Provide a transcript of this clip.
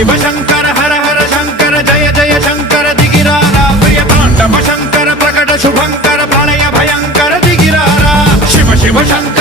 शिव शंकर हर हर शंकर जय जय शंकर दिगिरारा प्रिय तांडव शंकर प्रकट शुभंकर प्रलय भयंकर दिगिरारा शिव शिव शंकर